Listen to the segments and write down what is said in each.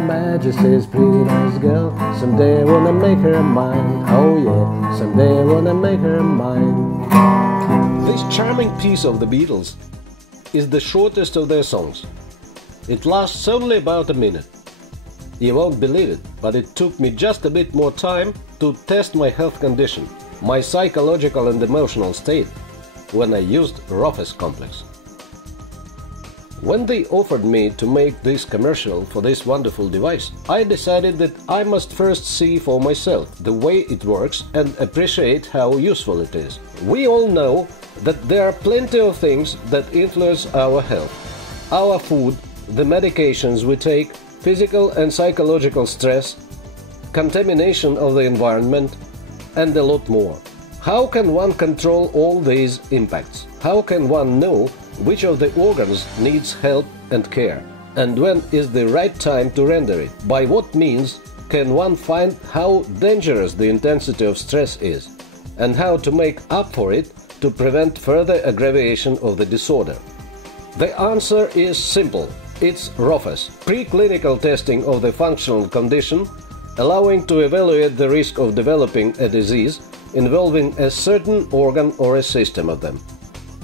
Majesty's pretty nice girl. Someday I wanna make her mine. Oh yeah, someday I wanna make her mine. This charming piece of the Beatles is the shortest of their songs. It lasts only about a minute. You won't believe it, but it took me just a bit more time to test my health condition, my psychological and emotional state, when I used DeRofes complex. When they offered me to make this commercial for this wonderful device, I decided that I must first see for myself the way it works and appreciate how useful it is. We all know that there are plenty of things that influence our health. Our food, the medications we take, physical and psychological stress, contamination of the environment, and a lot more. How can one control all these impacts? How can one know which of the organs needs help and care? And when is the right time to render it? By what means can one find how dangerous the intensity of stress is? And how to make up for it to prevent further aggravation of the disorder? The answer is simple. It's DeRofes preclinical testing of the functional condition, allowing to evaluate the risk of developing a disease involving a certain organ or a system of them.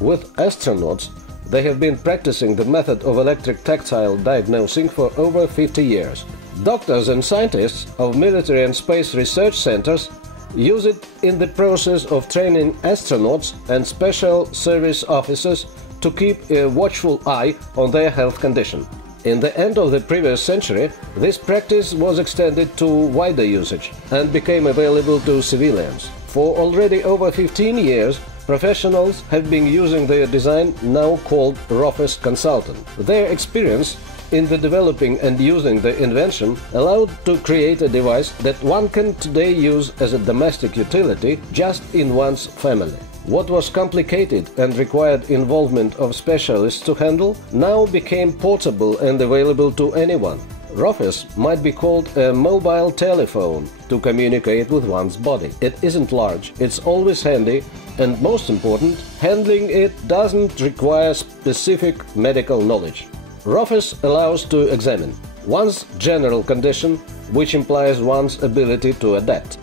With astronauts, they have been practicing the method of electric tactile diagnosing for over 50 years. Doctors and scientists of military and space research centers use it in the process of training astronauts and special service officers to keep a watchful eye on their health condition. In the end of the previous century, this practice was extended to wider usage and became available to civilians. For already over 15 years, professionals have been using their design, now called DeRofes Consultant. Their experience in the developing and using the invention allowed to create a device that one can today use as a domestic utility just in one's family. What was complicated and required involvement of specialists to handle now became portable and available to anyone. DeRofes might be called a mobile telephone to communicate with one's body. It isn't large, it's always handy, and most important, handling it doesn't require specific medical knowledge. DeRofes allows to examine one's general condition, which implies one's ability to adapt.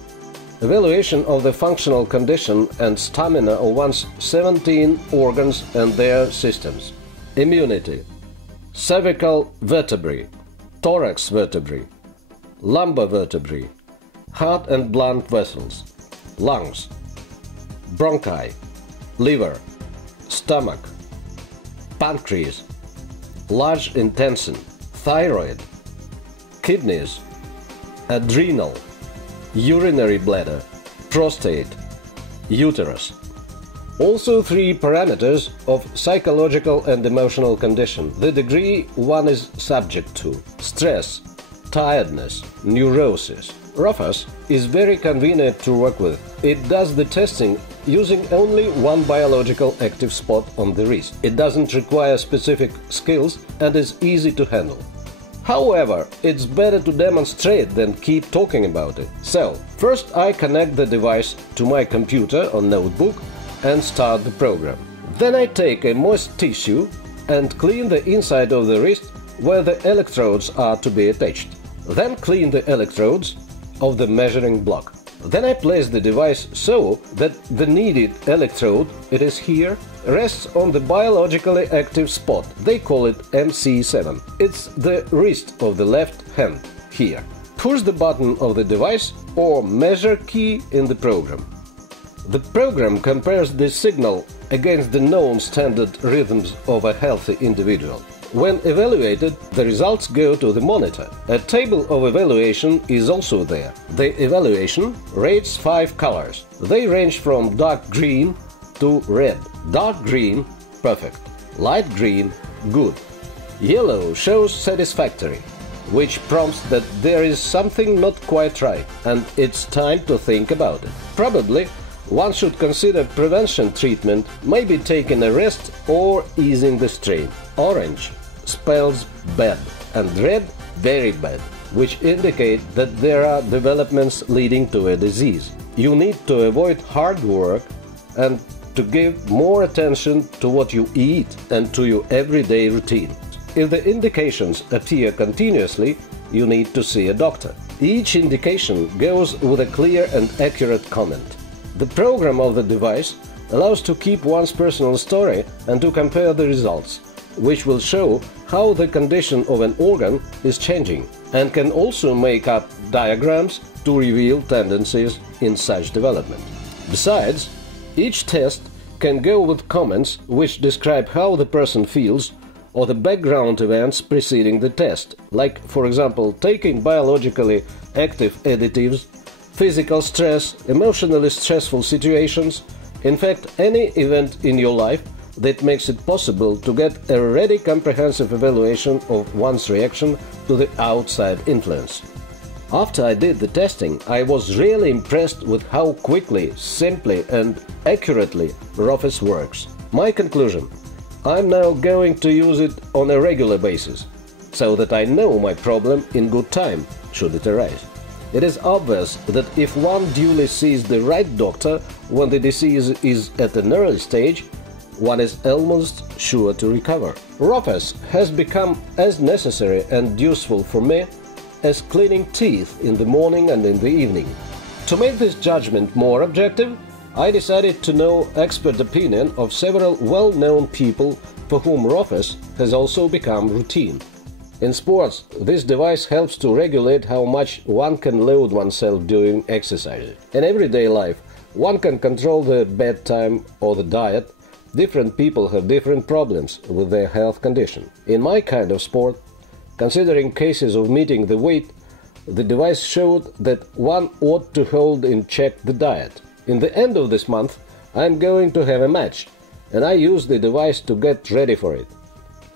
Evaluation of the functional condition and stamina of one's 17 organs and their systems. Immunity, cervical vertebrae, thorax vertebrae, lumbar vertebrae, heart and blood vessels, lungs, bronchi, liver, stomach, pancreas, large intestine, thyroid, kidneys, adrenal, urinary bladder, prostate, uterus. Also 3 parameters of psychological and emotional condition, the degree one is subject to: stress, tiredness, neurosis. DeRofes is very convenient to work with. It does the testing using only one biological active spot on the wrist. It doesn't require specific skills and is easy to handle. However, it's better to demonstrate than keep talking about it. So, first I connect the device to my computer or notebook and start the program. Then I take a moist tissue and clean the inside of the wrist where the electrodes are to be attached. Then clean the electrodes of the measuring block. Then I place the device so that the needed electrode, it is here, rests on the biologically active spot. They call it MC7. It's the wrist of the left hand, here. Push the button of the device or measure key in the program. The program compares the signal against the known standard rhythms of a healthy individual. When evaluated, the results go to the monitor. A table of evaluation is also there. The evaluation rates 5 colors. They range from dark green to red. Dark green, perfect. Light green, good. Yellow shows satisfactory, which prompts that there is something not quite right, and it's time to think about it. Probably, one should consider prevention treatment, maybe taking a rest or easing the strain. Orange spells bad, and red very bad, which indicate that there are developments leading to a disease. You need to avoid hard work and to give more attention to what you eat and to your everyday routine. If the indications appear continuously, you need to see a doctor. Each indication goes with a clear and accurate comment. The program of the device allows to keep one's personal story and to compare the results, which will show how the condition of an organ is changing, and can also make up diagrams to reveal tendencies in such development. Besides, each test can go with comments which describe how the person feels or the background events preceding the test, like, for example, taking biologically active additives, physical stress, emotionally stressful situations, in fact, any event in your life that makes it possible to get a really comprehensive evaluation of one's reaction to the outside influence. After I did the testing, I was really impressed with how quickly, simply and accurately DeRofes works. My conclusion: I'm now going to use it on a regular basis, so that I know my problem in good time, should it arise. It is obvious that if one duly sees the right doctor when the disease is at an early stage, one is almost sure to recover. DeRofes has become as necessary and useful for me as cleaning teeth in the morning and in the evening. To make this judgment more objective, I decided to know expert opinion of several well-known people for whom DeRofes has also become routine. In sports, this device helps to regulate how much one can load oneself during exercises. In everyday life, one can control the bedtime or the diet. Different people have different problems with their health condition. In my kind of sport, considering cases of meeting the weight, the device showed that one ought to hold in check the diet. In the end of this month, I am going to have a match, and I use the device to get ready for it.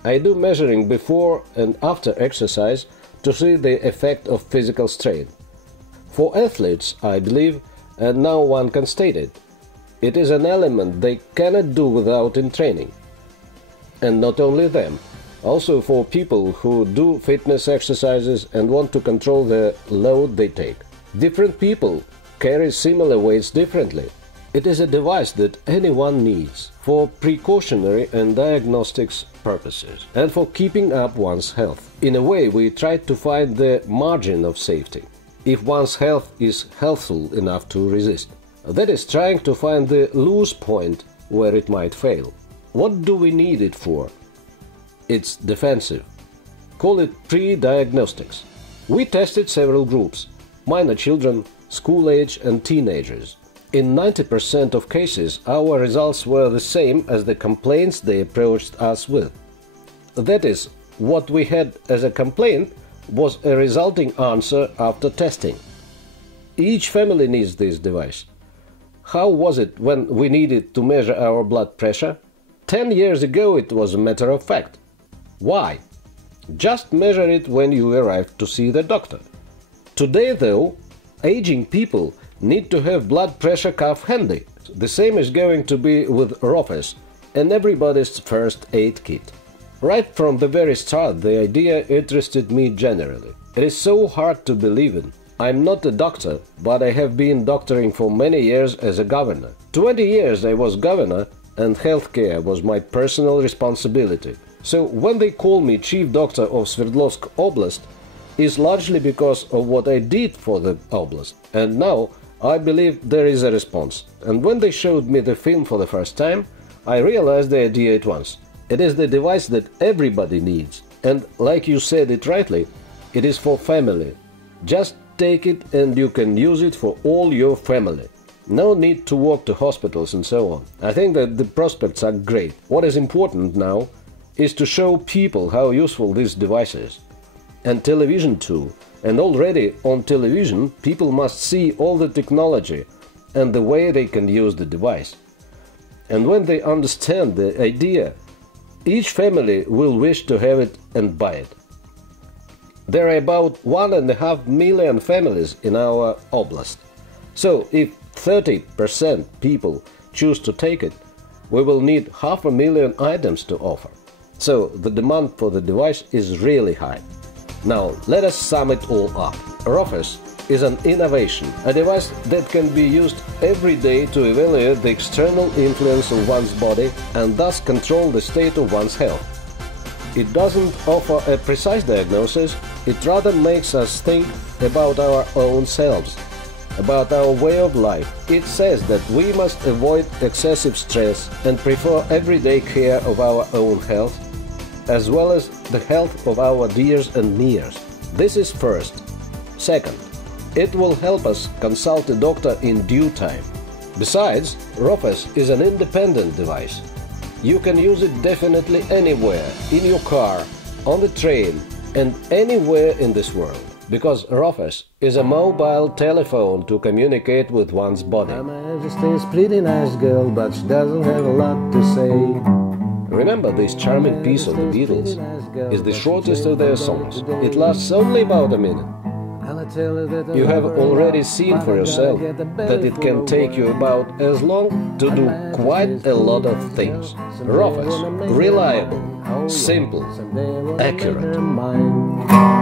I do measuring before and after exercise to see the effect of physical strain. For athletes, I believe, and now one can state it, it is an element they cannot do without in training. And not only them, also for people who do fitness exercises and want to control the load they take. Different people carry similar weights differently. It is a device that anyone needs for precautionary and diagnostics purposes and for keeping up one's health. In a way, we try to find the margin of safety, if one's health is healthful enough to resist. That is, trying to find the loose point where it might fail. What do we need it for? It's defensive. Call it pre-diagnostics. We tested several groups: minor children, school age and teenagers. In 90% of cases, our results were the same as the complaints they approached us with. That is, what we had as a complaint was a resulting answer after testing. Each family needs this device. How was it when we needed to measure our blood pressure? 10 years ago it was a matter of fact. Why? Just measure it when you arrive to see the doctor. Today, though, aging people need to have blood pressure cuff handy. The same is going to be with DeRofes and everybody's first aid kit. Right from the very start, the idea interested me generally. It is so hard to believe in. I'm not a doctor, but I have been doctoring for many years as a governor. 20 years I was governor and healthcare was my personal responsibility. So when they call me chief doctor of Sverdlovsk Oblast, is largely because of what I did for the oblast. And now I believe there is a response. And when they showed me the film for the first time, I realized the idea at once. It is the device that everybody needs. And like you said it rightly, it is for family. Just take it and you can use it for all your family. No need to walk to hospitals and so on. I think that the prospects are great. What is important now is to show people how useful this device is. And television too. And already on television people must see all the technology and the way they can use the device. And when they understand the idea, each family will wish to have it and buy it. There are about 1.5 million families in our oblast. So if 30% people choose to take it, we will need 500,000 items to offer. So the demand for the device is really high. Now let us sum it all up. DeRofes is an innovation, a device that can be used every day to evaluate the external influence of one's body and thus control the state of one's health. It doesn't offer a precise diagnosis, it rather makes us think about our own selves, about our way of life. It says that we must avoid excessive stress and prefer everyday care of our own health, as well as the health of our dears and nears. This is first. Second, it will help us consult a doctor in due time. Besides, DeRofes is an independent device. You can use it definitely anywhere, in your car, on the train, and anywhere in this world. Because DeRofes is a mobile telephone to communicate with one's body. Her Majesty is a pretty nice girl, but she doesn't have a lot to say. Remember, this charming piece of the Beatles is the shortest of their songs. It lasts only about a minute. You have already seen for yourself that it can take you about as long to do quite a lot of things. DeRofes, reliable, simple, accurate.